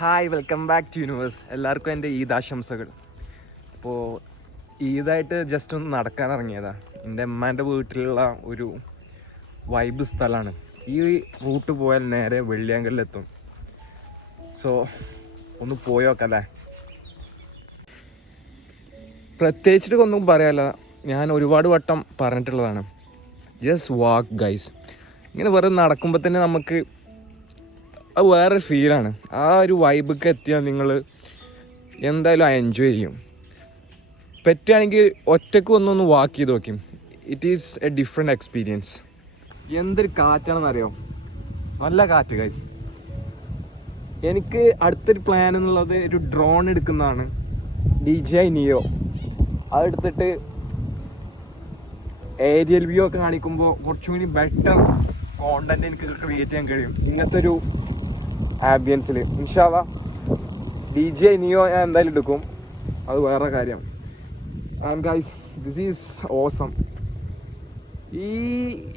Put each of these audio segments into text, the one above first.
Hi, welcome back to universe. എല്ലാവർക്കും എൻ്റെ ഈദ് ആശംസകൾ. അപ്പോൾ ഈദായിട്ട് ജസ്റ്റ് ഒന്ന് നടക്കാൻ ഇറങ്ങിയതാണ്. എൻ്റെ അമ്മേൻ്റെ വീട്ടിലുള്ള ഒരു വൈബ് സ്ഥലമാണ്. ഈ റൂട്ട് പോയാൽ നേരെ വെള്ളിയാങ്കലിലെത്തും. സോ ഒന്ന് പോയി നോക്കല്ലേ. പ്രത്യേകിച്ചിട്ട് ഒന്നും പറയാല്ല, ഞാൻ ഒരുപാട് വട്ടം പറഞ്ഞിട്ടുള്ളതാണ്. Just walk guys. ഇങ്ങനെ വെറുതെ നടക്കുമ്പോൾ തന്നെ നമുക്ക് അത് വേറൊരു ഫീലാണ്. ആ ഒരു വൈബൊക്കെ എത്തിയാൽ നിങ്ങൾ എന്തായാലും എൻജോയ് ചെയ്യും. പറ്റുകയാണെങ്കിൽ ഒറ്റയ്ക്ക് ഒന്നൊന്ന് വാക്ക് ചെയ്ത് നോക്കും. It is A different experience. എന്തൊരു കാറ്റാണെന്നറിയോ, നല്ല കാറ്റ് ഗൈസ്. എനിക്ക് അടുത്തൊരു പ്ലാൻ എന്നുള്ളത് ഒരു ഡ്രോൺ എടുക്കുന്നതാണ്. DJI Neo അതെടുത്തിട്ട് ഏരിയൽ വ്യൂ ഒക്കെ കാണിക്കുമ്പോൾ കുറച്ചും കൂടി ബെറ്റർ കോണ്ടന്റ് എനിക്ക് ക്രിയേറ്റ് ചെയ്യാൻ കഴിയും ഇങ്ങനത്തെ ഒരു ആംബിയൻസിൽ. ഇൻഷാ അല്ലാഹ് DJI Neo ഞാൻ എന്തായാലും എടുക്കും, അത് വേറെ കാര്യം. And guys, this is awesome.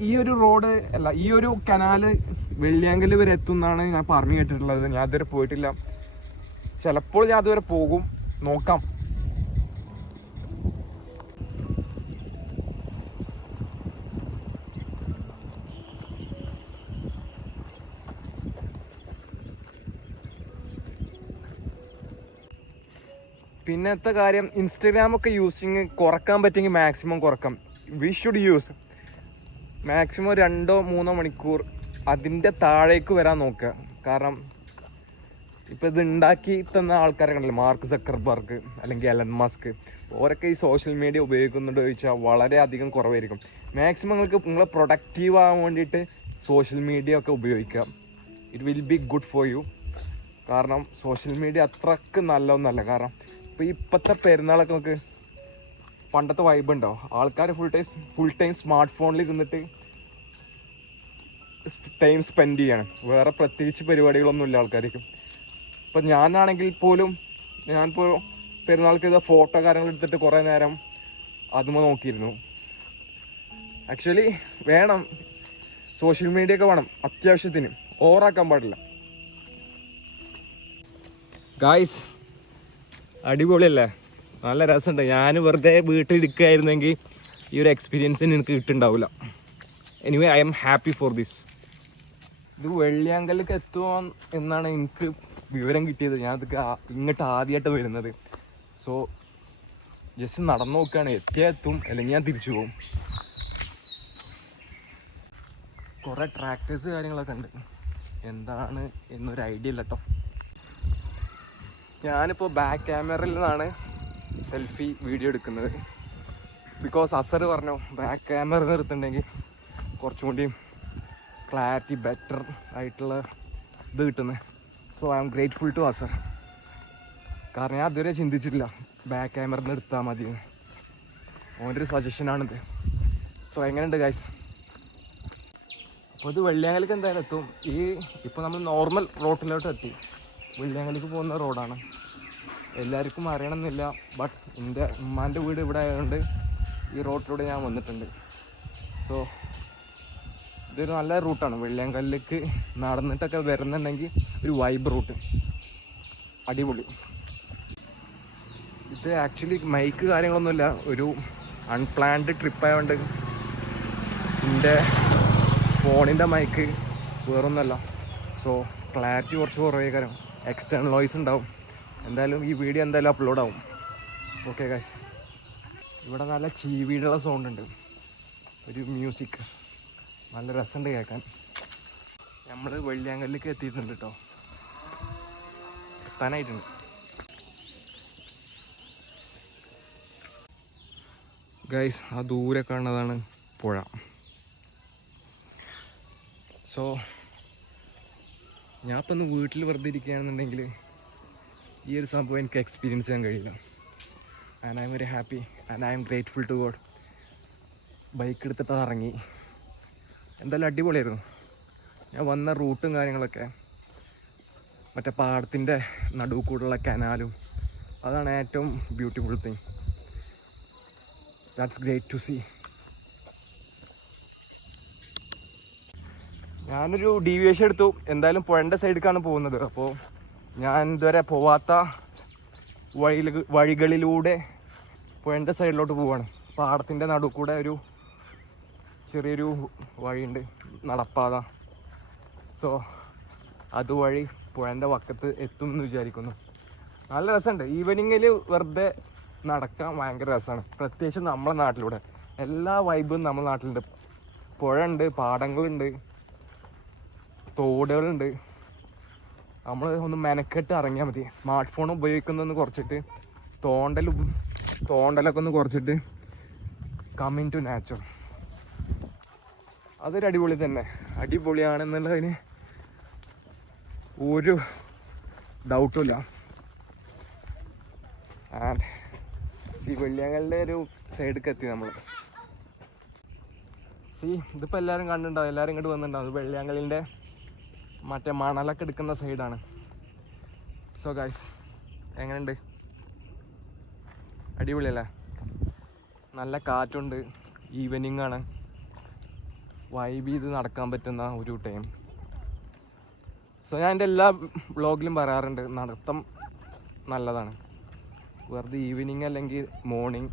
ഈ ഒരു റോഡ് അല്ല, ഈ ഒരു കനാല് വെള്ളിയാങ്കൽ വരെ എത്തുമെന്നാണ് ഞാൻ പറഞ്ഞു കേട്ടിട്ടുള്ളത്. ഞാൻ അതുവരെ പോയിട്ടില്ല. ചിലപ്പോൾ ഞാൻ അതുവരെ പോകും, നോക്കാം. പിന്നത്തെ കാര്യം, ഇൻസ്റ്റഗ്രാമൊക്കെ യൂസിങ് കുറക്കാൻ പറ്റുമെങ്കിൽ മാക്സിമം കുറക്കാം. വി ഷുഡ് യൂസ് മാക്സിമം 2-3 മണിക്കൂർ അതിൻ്റെ താഴേക്ക് വരാൻ നോക്കുക. കാരണം ഇപ്പോൾ ഇത് ഉണ്ടാക്കി തന്ന ആൾക്കാരെ കണ്ടില്ല, മാർക്ക് സക്കർബർഗ് അല്ലെങ്കിൽ എലൻ മസ്ക്, ഓരൊക്കെ ഈ സോഷ്യൽ മീഡിയ ഉപയോഗിക്കുന്നുണ്ട് ചോദിച്ചാൽ വളരെയധികം കുറവായിരിക്കും. മാക്സിമം നിങ്ങളെ പ്രൊഡക്റ്റീവ് ആകാൻ വേണ്ടിയിട്ട് സോഷ്യൽ മീഡിയ ഒക്കെ ഉപയോഗിക്കുക. It will be good for you. കാരണം സോഷ്യൽ മീഡിയ അത്രക്ക് നല്ലതൊന്നല്ല. കാരണം ഇപ്പോൾ ഇപ്പോഴത്തെ പെരുന്നാളൊക്കെ നമുക്ക് പണ്ടത്തെ വൈബ് ഉണ്ടോ, ആൾക്കാർ ഫുൾ ടൈം സ്മാർട്ട് ഫോണിൽ ഇരുന്നിട്ട് ടൈം സ്പെൻഡ് ചെയ്യാണ്. വേറെ പ്രത്യേകിച്ച് പരിപാടികളൊന്നുമില്ല ആൾക്കാർക്ക്. ഇപ്പം ഞാനാണെങ്കിൽ പോലും ഞാനിപ്പോൾ പെരുന്നാൾക്ക് ചെയ്ത ഫോട്ടോ കാര്യങ്ങൾ എടുത്തിട്ട് കുറേ നേരം അതുമ നോക്കിയിരുന്നു. ആക്ച്വലി വേണം, സോഷ്യൽ മീഡിയ ഒക്കെ വേണം അത്യാവശ്യത്തിന്, ഓവറാക്കാൻ പാടില്ല. ഗായ്സ്, അടിപൊളിയല്ലേ, നല്ല രസമുണ്ട്. ഞാൻ വെറുതെ വീട്ടിലിരിക്കുകയായിരുന്നെങ്കിൽ ഈ ഒരു എക്സ്പീരിയൻസ് എനിക്ക് കിട്ടുന്നുണ്ടാവില്ല. Anyway, I'm happy for this. ഇത് വെള്ളിയാങ്കലേക്ക് എത്തുമോ എന്നാണ് എനിക്ക് വിവരം കിട്ടിയത്. ഞാൻ ഇതൊക്കെ ഇങ്ങോട്ട് ആദ്യമായിട്ട് വരുന്നത്. സോ ജസ്റ്റ് നടന്നു നോക്കുകയാണ്. എത്തിയാൽ എത്തും, അല്ലെങ്കിൽ ഞാൻ തിരിച്ചു പോകും. കുറേ ട്രാക്ടേഴ്സ് കാര്യങ്ങളൊക്കെ ഉണ്ട്. എന്താണ് എന്നൊരു ഐഡിയ ഇല്ല കേട്ടോ. ഞാനിപ്പോൾ ബാക്ക് ക്യാമറയിൽ നിന്നാണ് സെൽഫി വീഡിയോ എടുക്കുന്നത്. ബിക്കോസ് അസർ പറഞ്ഞു ബാക്ക് ക്യാമറ നിർത്തുന്നുണ്ടെങ്കിൽ കുറച്ചും കൂടി ക്ലാരിറ്റി ബെറ്റർ ആയിട്ടുള്ള ഇത് കിട്ടുന്നത്. So I am grateful to Azhar. കാരണം ഞാൻ അതുവരെ ചിന്തിച്ചിട്ടില്ല ബാക്ക് ക്യാമറ നിർത്താൽ മതി. ഓൻ്റെ ഒരു സജഷനാണിത്. സോ എങ്ങനെയുണ്ട് ഗൈസ്? അപ്പോൾ ഇത് വെള്ളിയാങ്കലേക്ക് എന്തായാലും എത്തും. ഇപ്പോൾ നമ്മൾ നോർമൽ റോട്ടിലോട്ട് എത്തി. വെള്ളിയാങ്കലേക്ക് പോകുന്ന റോഡാണ്. എല്ലാവർക്കും അറിയണമെന്നില്ല, ബട്ട് എൻ്റെ ഉമ്മാൻ്റെ വീട് ഇവിടെ ആയതുകൊണ്ട് ഈ റോട്ടിലൂടെ ഞാൻ വന്നിട്ടുണ്ട്. സോ ഇതൊരു നല്ല റൂട്ടാണ്. വെള്ളിയാങ്കലിലേക്ക് നടന്നിട്ടൊക്കെ വരുന്നുണ്ടെങ്കിൽ ഒരു വൈബ് റൂട്ട്, അടിപൊളി. ഇത് ആക്ച്വലി മൈക്ക് കാര്യങ്ങളൊന്നുമില്ല, ഒരു അൺപ്ലാൻഡ് ട്രിപ്പായതുകൊണ്ട് എൻ്റെ ഫോണിൻ്റെ മൈക്ക് വേറൊന്നുമല്ല. സോ ക്ലാരിറ്റി കുറച്ച് കുറവേ കാര്യം, എക്സ്റ്റേണൽ വോയിസ് ഉണ്ടാവും. എന്തായാലും ഈ വീഡിയോ എന്തായാലും അപ്ലോഡ് ആവും. ഓക്കെ ഗൈസ്, ഇവിടെ നല്ല ചീവീടുള്ള സൗണ്ട് ഉണ്ട്, ഒരു മ്യൂസിക്, നല്ല രസമുണ്ട് കേൾക്കാൻ. നമ്മൾ വെള്ളിയാങ്കലിലേക്ക് എത്തിയിട്ടുണ്ട് കേട്ടോ, എത്താനായിട്ടുണ്ട്. ഗൈസ്, ആ ദൂരെ കാണുന്നതാണ് പുഴ. സോ ഞാൻ ഇപ്പം ഒന്ന് വീട്ടിൽ വെറുതെ ഇരിക്കുകയാണെന്നുണ്ടെങ്കിൽ ഈ ഒരു സംഭവം എനിക്ക് എക്സ്പീരിയൻസ് ചെയ്യാൻ കഴിയില്ല. And I'm very happy and I'm grateful to God. Bike എടുത്തിട്ട് ഇറങ്ങി, എന്തായാലും അടിപൊളിയായിരുന്നു. ഞാൻ വന്ന റൂട്ടും കാര്യങ്ങളൊക്കെ, മറ്റേ പാടത്തിൻ്റെ നടുവ് കൂടെയുള്ള കനാലും, അതാണ് ഏറ്റവും beautiful thing. That's great to see. ഞാനൊരു ഡീവിയേഷൻ എടുത്തു. എന്തായാലും പുഴൻ്റെ സൈഡിലേക്കാണ് പോകുന്നത്. അപ്പോൾ ഞാൻ ഇതുവരെ പോവാത്ത വഴികളിലൂടെ പുഴൻ്റെ സൈഡിലോട്ട് പോവാണ്. പാടത്തിൻ്റെ നടുവ് കൂടെ ഒരു ചെറിയൊരു വഴിയുണ്ട്, നടപ്പാത. സോ അതുവഴി പുഴൻ്റെ വക്കത്ത് എത്തും എന്ന് വിചാരിക്കുന്നു. നല്ല രസമുണ്ട്. ഈവനിങ്ങിൽ വെറുതെ നടക്കാൻ ഭയങ്കര രസമാണ്. പ്രത്യേകിച്ച് നമ്മളെ നാട്ടിലൂടെ എല്ലാ വൈബും നമ്മുടെ നാട്ടിലുണ്ട്. പുഴ ഉണ്ട്, പാടങ്ങളുണ്ട്, തോടുകളുണ്ട്. നമ്മൾ ഒന്ന് മെനക്കെട്ട് ഇറങ്ങിയാൽ മതി. സ്മാർട്ട് ഫോൺ ഉപയോഗിക്കുന്നതൊന്ന് കുറച്ചിട്ട് തോണ്ടലൊക്കെ ഒന്ന് കുറച്ചിട്ട് കമ്മിങ് ടു നാച്ചർ. അതൊരു അടിപൊളി തന്നെ, അടിപൊളിയാണെന്നുള്ളതിന് ഒരു ഡൗട്ടുമില്ല. ആൻഡ് വെള്ളിയാങ്കലിൻ്റെ ഒരു സൈഡിലേക്ക് എത്തി നമ്മൾ. ഇതിപ്പോൾ എല്ലാവരും കണ്ടിട്ടുണ്ടാവും, എല്ലാവരും ഇങ്ങോട്ട് വന്നിട്ടുണ്ടാവും. ഇത് വെള്ളിയാങ്കലിൻ്റെ മറ്റേ മണലൊക്കെ എടുക്കുന്ന സൈഡാണ്. സോ ഗൈസ്, എങ്ങനെയുണ്ട്? അടിപൊളിയല്ലേ? നല്ല കാറ്റുണ്ട്, ഈവനിങ് ആണ്, വൈബ് ചെയ്ത് നടക്കാൻ പറ്റുന്ന ഒരു ടൈം. സോ ഞാൻ എൻ്റെ എല്ലാ വ്ളോഗിലും പറയാറുണ്ട്, നടത്തം നല്ലതാണ്. വെറുതെ ഈവനിങ് അല്ലെങ്കിൽ മോർണിംഗ്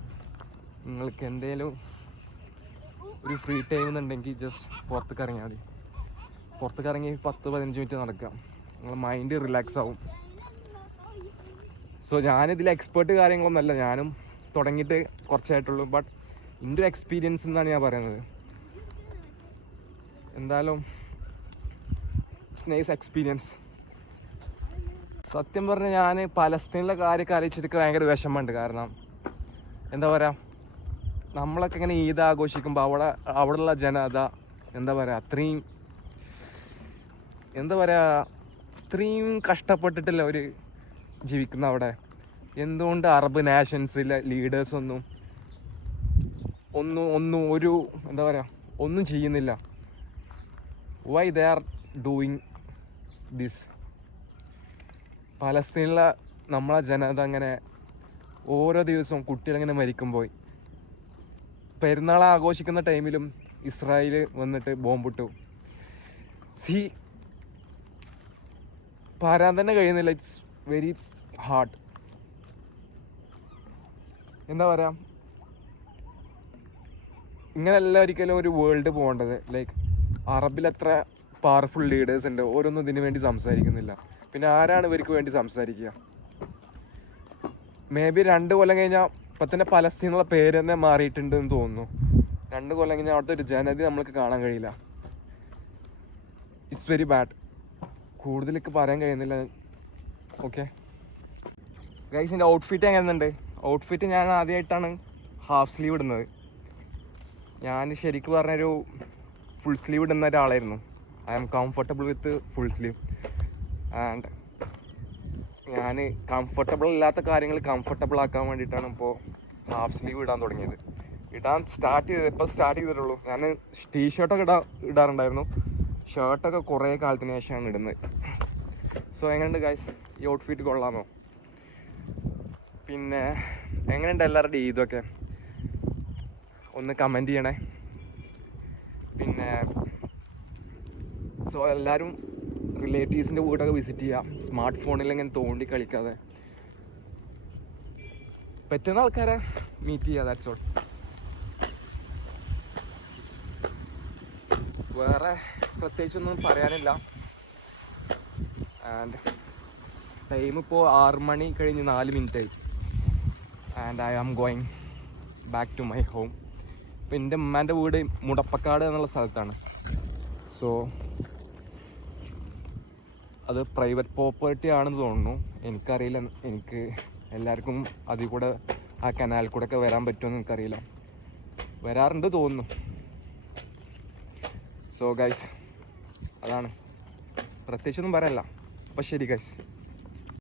നിങ്ങൾക്ക് എന്തെങ്കിലും ഒരു ഫ്രീ ടൈം എന്നുണ്ടെങ്കിൽ ജസ്റ്റ് പുറത്തേക്ക് ഇറങ്ങിയാൽ മതി. പുറത്തേക്ക് ഇറങ്ങി 10-15 മിനിറ്റ് നടക്കുക, നിങ്ങൾ മൈൻഡ് റിലാക്സ് ആവും. സോ ഞാനിതിൽ എക്സ്പേർട്ട് കാര്യങ്ങളൊന്നുമല്ല, ഞാനും തുടങ്ങിയിട്ട് കുറച്ചായിട്ടുള്ളൂ. ബട്ട് എൻ്റെ എക്സ്പീരിയൻസ് എന്നാണ് ഞാൻ പറയുന്നത്. എന്തായാലും ഇറ്റ്സ് നൈസ് എക്സ്പീരിയൻസ്. സത്യം പറഞ്ഞാൽ ഞാൻ പലസ്തീനിലെ കാര്യമൊക്കെ ആലോചിച്ചിട്ട് ഭയങ്കര വിഷമമുണ്ട്. കാരണം എന്താ പറയുക, നമ്മളൊക്കെ ഇങ്ങനെ ഈദ് ആഘോഷിക്കുമ്പോൾ അവിടെയുള്ള ജനത എന്താ പറയുക, അത്രയും കഷ്ടപ്പെട്ടിട്ടല്ല അവർ ജീവിക്കുന്ന അവിടെ. എന്തുകൊണ്ട് അറബ് നാഷൻസിലെ ലീഡേഴ്സൊന്നും ഒരു എന്താ പറയുക ഒന്നും ചെയ്യുന്നില്ല? Why they are doing this? പലസ്തീനിലെ നമ്മളെ ജനത അങ്ങനെ ഓരോ ദിവസവും കുട്ടികളിങ്ങനെ മരിക്കുമ്പോൾ, പെരുന്നാൾ ആഘോഷിക്കുന്ന ടൈമിലും ഇസ്രായേൽ വന്നിട്ട് ബോംബിട്ടു. പറയാൻ തന്നെ കഴിയുന്നില്ല. It's very hard. എന്താ പറയുക, ഇങ്ങനെയല്ല ഒരിക്കലും ഒരു വേൾഡ് പോകേണ്ടത്. ലൈക്ക് അറബിൽ എത്ര പവർഫുൾ ലീഡേഴ്സ് ഉണ്ട്, ഓരോന്നും ഇതിനു വേണ്ടി സംസാരിക്കുന്നില്ല. പിന്നെ ആരാണ് ഇവർക്ക് വേണ്ടി സംസാരിക്കുക? മേ ബി 2 കൊല്ലം കഴിഞ്ഞാൽ ഇപ്പം തന്നെ പലസ്തീനുള്ള പേര് തന്നെ മാറിയിട്ടുണ്ട് എന്ന് തോന്നുന്നു. 2 കൊല്ലം കഴിഞ്ഞാൽ അവിടുത്തെ ഒരു ജനത നമ്മൾക്ക് കാണാൻ കഴിയില്ല. It's very bad. കൂടുതലേക്ക് പറയാൻ കഴിയുന്നില്ല. ഓക്കെ ഗൈസ്, എൻ്റെ ഔട്ട്ഫിറ്റ് എങ്ങനെയുണ്ട്? ഔട്ട്ഫിറ്റ് ഞാൻ ആദ്യമായിട്ടാണ് ഹാഫ് സ്ലീവ് ഇടുന്നത്. ഞാൻ ശരിക്കും പറഞ്ഞൊരു ഫുൾ സ്ലീവ് ഇടുന്ന ഒരാളായിരുന്നു. I am comfortable with full sleeve. And ഞാൻ കംഫർട്ടബിൾ ഇല്ലാത്ത കാര്യങ്ങൾ കംഫർട്ടബിൾ ആക്കാൻ വേണ്ടിയിട്ടാണ് ഇപ്പോൾ ഹാഫ് സ്ലീവ് ഇടാൻ തുടങ്ങിയത്. ഇപ്പോൾ സ്റ്റാർട്ട് ചെയ്തിട്ടുള്ളൂ. ഞാൻ ടീഷർട്ടൊക്കെ ഇടാറുണ്ടായിരുന്നു. ഷർട്ടൊക്കെ കുറേ കാലത്തിന് ശേഷമാണ് ഇടുന്നത്. സോ എങ്ങനെയുണ്ട് ഗൈസ്, ഈ ഔട്ട്ഫിറ്റ് കൊള്ളാമോ? പിന്നെ എങ്ങനെയുണ്ട് എല്ലാവരുടെയും ഈദൊക്കെ? ഒന്ന് കമൻറ്റ് ചെയ്യണേ. പിന്നെ സോ എല്ലാവരും റിലേറ്റീവ്സിൻ്റെ വീടൊക്കെ വിസിറ്റ് ചെയ്യുക. സ്മാർട്ട് ഫോണിൽ ഇങ്ങനെ തോണ്ടി കളിക്കാതെ പറ്റുന്ന ആൾക്കാരെ മീറ്റ് ചെയ്യുക. That's all. വേറെ പ്രത്യേകിച്ചൊന്നും പറയാനില്ല. ആൻഡ് ടൈം ഇപ്പോൾ 6 മണി കഴിഞ്ഞ് 4 മിനിറ്റായി. And I am going back to my home. ഇപ്പം എൻ്റെ ഉമ്മാൻ്റെ വീട് മുടപ്പക്കാട് എന്നുള്ള സ്ഥലത്താണ്. സോ അത് പ്രൈവറ്റ് പ്രോപ്പർട്ടി ആണെന്ന് തോന്നുന്നു. എനിക്കറിയില്ല. എനിക്ക് എല്ലാവർക്കും അതിൽ കൂടെ ആ കനാൽ കൂടെ ഒക്കെ വരാൻ പറ്റുമെന്ന് എനിക്കറിയില്ല. വരാറുണ്ട് തോന്നുന്നു. സോ ഗൈസ്, അതാണ്, പ്രത്യേകിച്ചൊന്നും പറയാനില്ല. അപ്പോൾ ശരി ഗൈസ്.